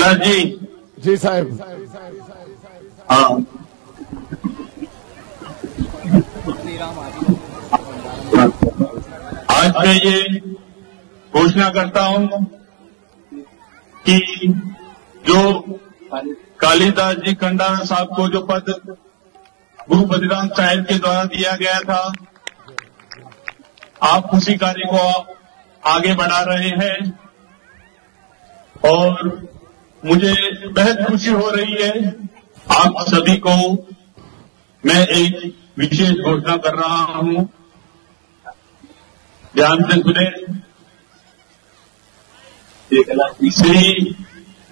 कैलाश जी। जी साहब। हाँ, आज मैं ये घोषणा करता हूं कि जो कालिदास जी कंडारा साहब को जो पद गुरु बद्रीराम साहिब के द्वारा दिया गया था, आप उसी कार्य को आगे बढ़ा रहे हैं और मुझे बेहद खुशी हो रही है। आप सभी को मैं एक विशेष घोषणा कर रहा हूं, ध्यान से सुने। श्री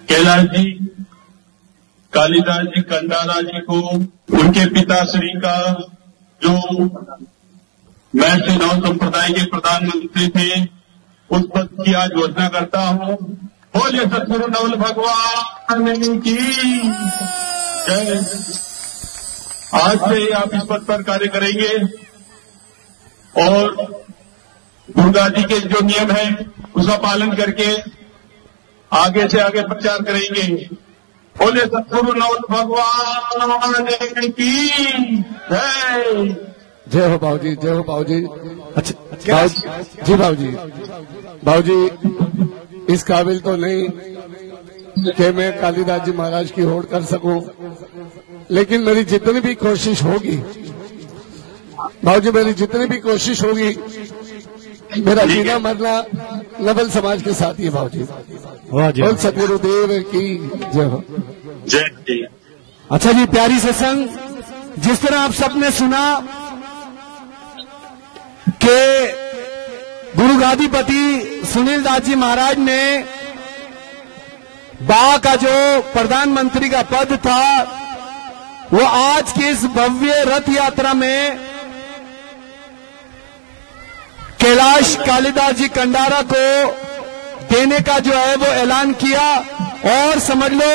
कैलाश जी कालिदास जी कंडारा जी को उनके पिताश्री का जो महर्षि नव संप्रदाय के प्रधानमंत्री थे, उस पद की आज घोषणा करता हूं। बोलिए सतगुरु नवल भगवान की जय। आज से आप इस पद पर कार्य करेंगे और दुर्गा जी के जो नियम है उसका पालन करके आगे से आगे प्रचार करेंगे। बोले सतगुरु नवल भगवान की जय। जय हो बाबूजी, जय हो बाबूजी। अच्छा जी बाबूजी, बाबूजी इस काबिल तो नहीं कि मैं कालिदास जी महाराज की होड़ कर सकूं, लेकिन मेरी जितनी भी कोशिश होगी बाबूजी, मेरी जितनी भी कोशिश होगी, मेरा जीना मरना नवल समाज के साथ ही है बाबूजी। बोल सतगुरुदेव की जय हो। जय। अच्छा जी, प्यारी सत्संग, जिस तरह आप सबने सुना कि गुरु गादीपति सुनील दास जी महाराज ने बा का जो प्रधानमंत्री का पद था वो आज की इस भव्य रथ यात्रा में कैलाश कालिदास जी कंडारा को देने का जो है वो ऐलान किया और समझ लो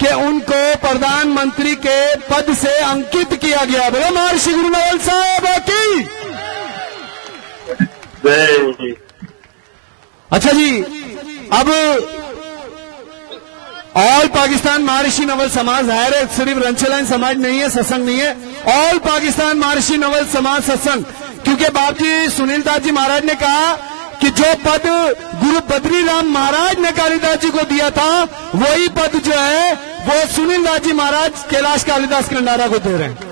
कि उनको प्रधानमंत्री के पद से अंकित किया गया। बोलो महर्षि गुरु नवल साहब की। अच्छा जी, अब ऑल पाकिस्तान महर्षि नवल समाज है, सिर्फ रंचलाइन समाज नहीं है, सत्संग नहीं है, ऑल पाकिस्तान महर्षि नवल समाज सत्संग। क्योंकि बाप जी सुनील दास जी महाराज ने कहा कि जो पद गुरु बद्रीराम महाराज ने कालिदास जी को दिया था, वही पद जो है वो सुनील दास जी महाराज कैलाश कालिदास कंडारा को दे रहे हैं।